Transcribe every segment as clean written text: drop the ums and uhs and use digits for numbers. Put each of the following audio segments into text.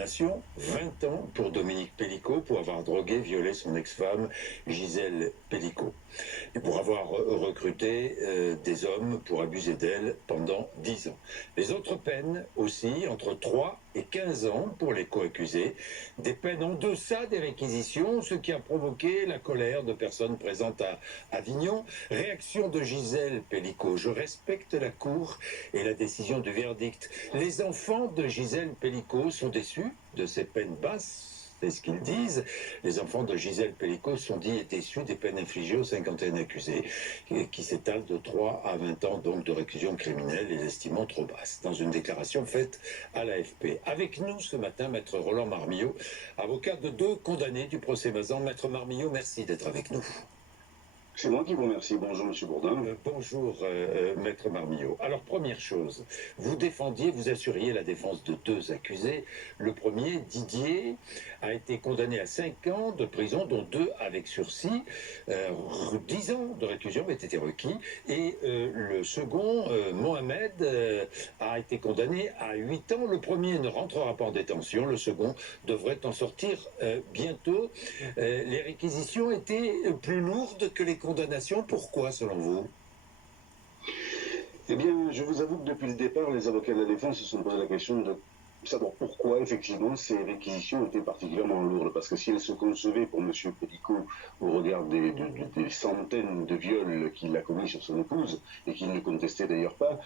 condamnation, 20 ans pour Dominique Pellicot pour avoir drogué, violé son ex-femme Gisèle Pellicot. Et pour avoir recruté des hommes pour abuser d'elle pendant 10 ans. Les autres peines aussi, entre 3 et 15 ans pour les co-accusés. Des peines en deçà des réquisitions, ce qui a provoqué la colère de personnes présentes à Avignon. Réaction de Gisèle Pellicot: je respecte la cour et la décision du verdict. Les enfants de Gisèle Pellicot sont déçus de ces peines basses. C'est ce qu'ils disent. Les enfants de Gisèle Pellicot sont déçus des peines infligées aux 51 accusés, qui s'étalent de 3 à 20 ans donc de réclusion criminelle, les estimant trop basses, dans une déclaration faite à l'AFP. Avec nous ce matin, maître Roland Marmillot, avocat de 2 condamnés du procès Mazan. Maître Marmillot, merci d'être avec nous. C'est moi qui vous remercie. Bonjour, monsieur Bourdin. Bonjour, maître Marmillot. Alors, première chose, vous assuriez la défense de 2 accusés. Le premier, Didier, a été condamné à 5 ans de prison, dont 2 avec sursis. 10 ans de réclusion ont été requis. Et le second, Mohamed, a été condamné à 8 ans. Le premier ne rentrera pas en détention. Le second devrait en sortir bientôt. Les réquisitions étaient plus lourdes que les condamnations. Pourquoi, selon vous? Eh bien, je vous avoue que depuis le départ, les avocats de la défense se sont posé la question de savoir pourquoi, effectivement, ces réquisitions étaient particulièrement lourdes. Parce que si elles se concevaient pour M. Pellicot au regard des centaines de viols qu'il a commis sur son épouse, et qu'il ne contestait d'ailleurs pas,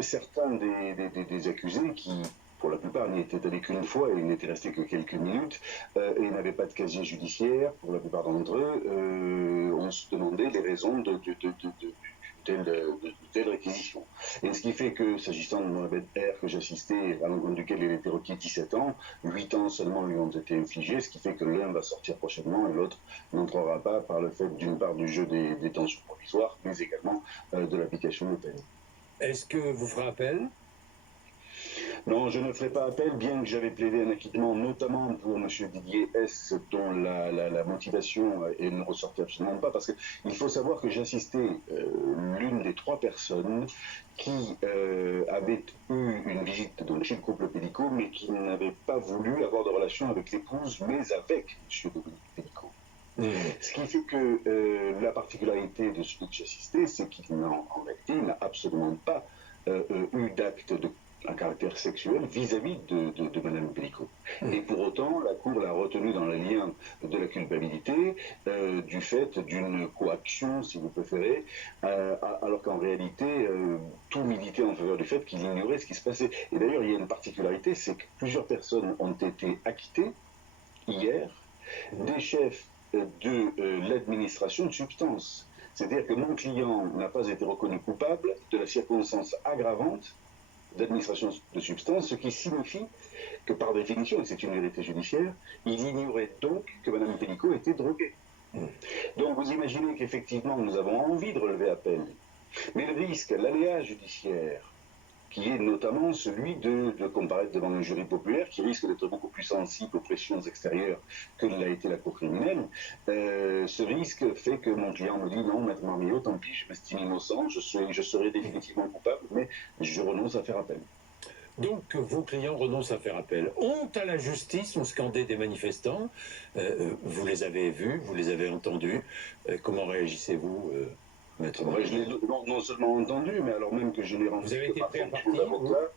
certains des accusés qui, pour la plupart, n'y étaient allés qu'une fois et ils n'étaient restés que quelques minutes et n'avaient pas de casier judiciaire, pour la plupart d'entre eux, on se demandait les raisons de telle réquisition. Et ce qui fait que, s'agissant de Mohamed R, que j'assistais, à l'encontre duquel il était requis 17 ans, 8 ans seulement lui ont été infligés, ce qui fait que l'un va sortir prochainement et l'autre n'entrera pas par le fait, d'une part, du jeu des détentions provisoires, mais également de l'application des peines. Est-ce que vous ferez appel? Non, je ne ferai pas appel, bien que j'avais plaidé un acquittement, notamment pour M. Didier S, dont la motivation ne ressortait absolument pas, parce qu'il faut savoir que j'assistais l'une des 3 personnes qui avait eu une visite donc, chez le couple Pellicot, mais qui n'avait pas voulu avoir de relation avec l'épouse, mais avec M. Dominique Pellicot. Ce qui fait que la particularité de celui que j'assistais, c'est qu'il n'a absolument pas eu d'acte à caractère sexuel vis-à-vis de Mme Pellicot. Et pour autant, la Cour l'a retenu dans le lien de la culpabilité du fait d'une coaction, si vous préférez, alors qu'en réalité, tout militait en faveur du fait qu'il ignorait ce qui se passait. Et d'ailleurs, il y a une particularité, c'est que plusieurs personnes ont été acquittées hier, des chefs de l'administration de substance. C'est-à-dire que mon client n'a pas été reconnu coupable de la circonstance aggravante d'administration de substance, ce qui signifie que par définition, et c'est une vérité judiciaire, il ignorait donc que Mme Pellicot était droguée. Donc vous imaginez qu'effectivement nous avons envie de relever appel, mais le risque, l'aléa judiciaire, qui est notamment celui de comparaître devant un jury populaire qui risque d'être beaucoup plus sensible aux pressions extérieures que ne l'a été la cour criminelle, ce risque fait que mon client me dit non, maître Marmillot, tant pis, je m'estime innocent, je serai définitivement coupable, mais je renonce à faire appel. Donc vos clients renoncent à faire appel. Honte à la justice, ont scandé des manifestants. Vous les avez vus, vous les avez entendus. Comment réagissez-vous, maître Marmillot? Je l'ai non seulement entendu, mais alors même que je l'ai rendu. Vous avez été pris à partie?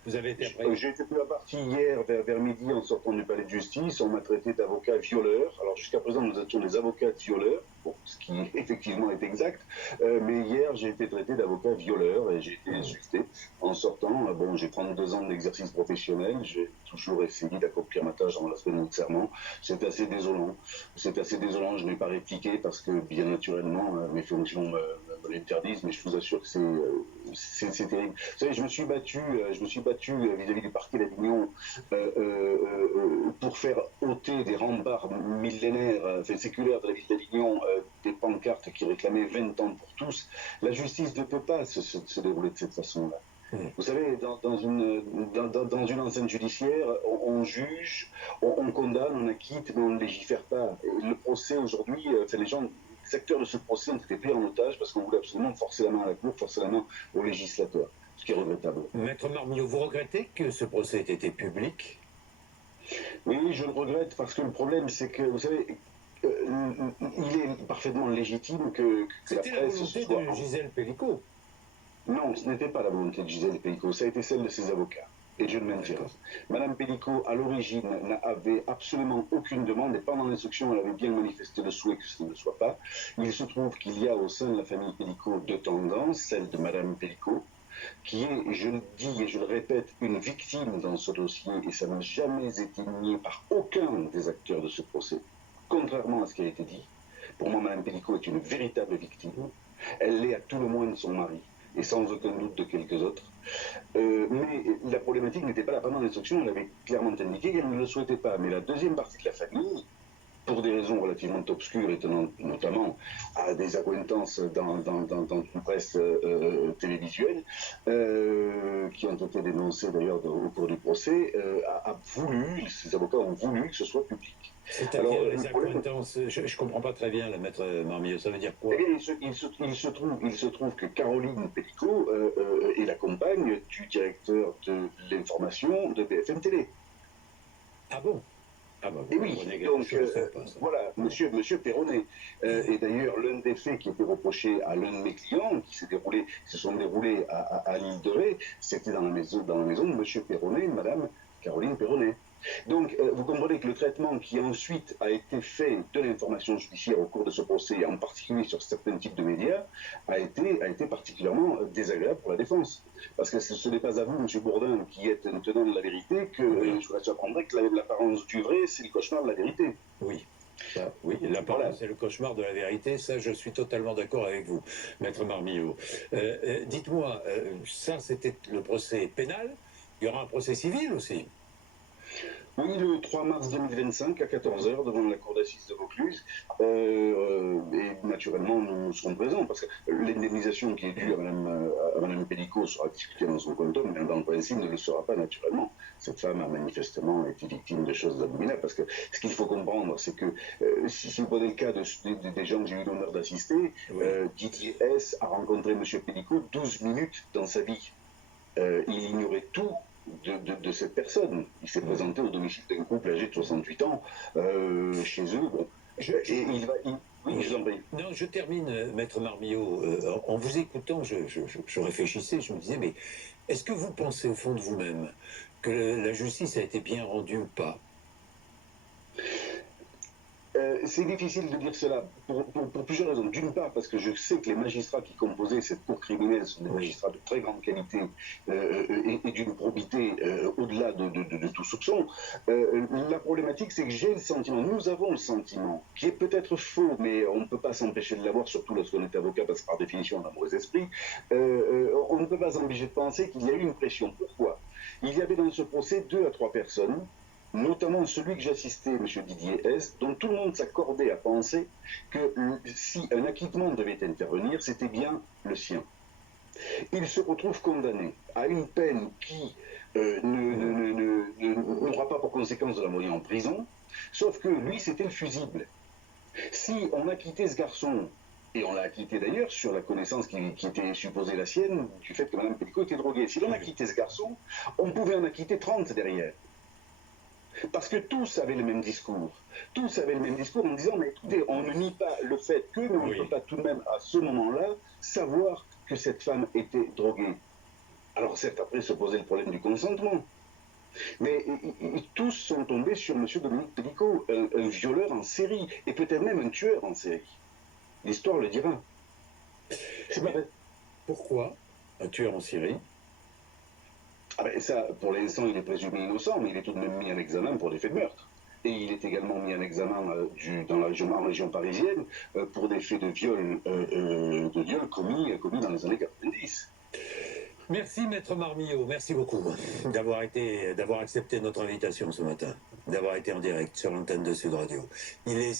Vous avez été pris? J'ai été pris à partie hier vers midi en sortant du palais de justice. On m'a traité d'avocat violeur. Alors jusqu'à présent, nous étions des avocats violeurs, bon, ce qui effectivement est exact. Mais hier, j'ai été traité d'avocat violeur et j'ai été insulté en sortant. Bon, j'ai 32 ans d'exercice professionnel. J'ai toujours essayé d'accomplir ma tâche dans la semaine de serment. C'est assez désolant. C'est assez désolant. Je n'ai pas répliqué parce que, bien naturellement, mes fonctions me l'interdisent, mais je vous assure que c'est terrible. Vous savez, je me suis battu vis-à-vis du parquet d'Avignon pour faire ôter des remparts millénaires, séculaires de la ville d'Avignon, des pancartes qui réclamaient 20 ans pour tous. La justice ne peut pas se dérouler de cette façon-là. Vous savez, dans une enceinte judiciaire, on juge, on condamne, on acquitte, mais on ne légifère pas. Et le procès aujourd'hui, les acteurs de ce procès ont été pris en otage parce qu'on voulait absolument forcer la main à la Cour, forcer la main aux législateurs, ce qui est regrettable. Maître Marmillot, vous regrettez que ce procès ait été public? Oui, je le regrette parce que le problème, c'est que, vous savez, il est parfaitement légitime que la C'était la presse se volonté soit... de Gisèle Pellicot. Non, ce n'était pas la volonté de Gisèle Pellicot, ça a été celle de ses avocats. Et je le maintiens. D'accord. Madame Pellicot, à l'origine, n'avait absolument aucune demande et pendant l'instruction, elle avait bien manifesté le souhait que ce ne le soit pas. Il se trouve qu'il y a au sein de la famille Pellicot deux tendances, celle de Madame Pellicot, qui est, je le dis et je le répète, une victime dans ce dossier, et ça n'a jamais été nié par aucun des acteurs de ce procès, contrairement à ce qui a été dit. Pour moi, Mme Pellicot est une véritable victime. Elle l'est à tout le moins de son mari, et sans aucun doute de quelques autres. Mais la problématique n'était pas là. Pendant l'instruction, elle avait clairement indiqué qu'elle ne le souhaitait pas. Mais la deuxième partie de la famille, pour des raisons relativement obscures et tenant notamment à des accointances dans une presse télévisuelle, qui ont été dénoncées d'ailleurs au cours du procès, ces avocats ont voulu que ce soit public. C'est-à-dire les accointances, je ne comprends pas très bien, la maître Marmillot, ça veut dire quoi? Eh bien, il se trouve que Caroline Pellicot est la compagne du directeur de l'information de BFM Télé. Ah bon? Ah bah, Et oui, donc voilà, Ouais. monsieur Perronnet. Et d'ailleurs, l'un des faits qui était reproché à l'un de mes clients, qui se sont déroulés à l'île de Ré, c'était dans la maison de monsieur Perronnet et de madame Caroline Perronnet. Donc, vous comprenez que le traitement qui ensuite a été fait de l'information judiciaire au cours de ce procès, en particulier sur certains types de médias, a été particulièrement désagréable pour la défense. Parce que ce n'est pas à vous, M. Bourdin, qui êtes un tenant de la vérité, que Oui. je vous apprendrai que l'apparence du vrai, c'est le cauchemar de la vérité. Oui. Ça, oui, l'apparence et le cauchemar de la vérité, ça je suis totalement d'accord avec vous, maître Marmillot. Dites-moi, ça c'était le procès pénal, il y aura un procès civil aussi? Oui, le 3 mars 2025 à 14 h devant la cour d'assises de Vaucluse. Et naturellement, nous serons présents parce que l'indemnisation qui est due à Mme Pellicot sera discutée dans son quantum, mais dans le principe ne le sera pas naturellement. Cette femme a manifestement été victime de choses abominables parce que ce qu'il faut comprendre, c'est que si vous prenez le cas des gens que j'ai eu l'honneur d'assister, Oui. Didier S. a rencontré M. Pellicot 12 minutes dans sa vie. Il ignorait tout de cette personne. Il s'est présenté au domicile d'un couple âgé de 68 ans, chez eux. Bon. Oui, je vous en prie. Non, je termine, maître Marmillot. En vous écoutant, je réfléchissais, je me disais, mais est-ce que vous pensez au fond de vous-même que la justice a été bien rendue ou pas? C'est difficile de dire cela pour plusieurs raisons. D'une part, parce que je sais que les magistrats qui composaient cette cour criminelle sont des magistrats de très grande qualité et d'une probité au-delà de tout soupçon. La problématique, c'est que j'ai le sentiment, nous avons le sentiment, qui est peut-être faux, mais on ne peut pas s'empêcher de l'avoir, surtout lorsqu'on est avocat, parce que par définition, on a un mauvais esprit. On ne peut pas s'empêcher de penser qu'il y a eu une pression. Pourquoi? Il y avait dans ce procès 2 à 3 personnes, notamment celui que j'assistais, M. Didier S., dont tout le monde s'accordait à penser que si un acquittement devait intervenir, c'était bien le sien. Il se retrouve condamné à une peine qui n'aura pas pour conséquence de l'envoyer en prison, sauf que lui, c'était le fusible. Si on a quitté ce garçon, et on l'a acquitté d'ailleurs sur la connaissance qui était supposée la sienne, du fait que Mme Pellicot était droguée, si l'on a quitté ce garçon, on pouvait en acquitter 30 derrière. Parce que tous avaient le même discours. Tous avaient le même discours en disant, mais écoutez, on ne nie pas le fait que, mais on ne peut pas tout de même, à ce moment-là, savoir que cette femme était droguée. Alors certes, après se posait le problème du consentement. Mais tous sont tombés sur M. Dominique Pellicot, un violeur en série, et peut-être même un tueur en série. L'histoire le dira. C'est pas vrai. Pourquoi un tueur en série? Ah ben ça, pour l'instant, il est présumé innocent, mais il est tout de même mis en examen pour des faits de meurtre. Et il est également mis en examen en région parisienne pour des faits de viol, commis dans les années 90. Merci, maître Marmillot, merci beaucoup d'avoir accepté notre invitation ce matin, d'avoir été en direct sur l'antenne de Sud Radio. Il est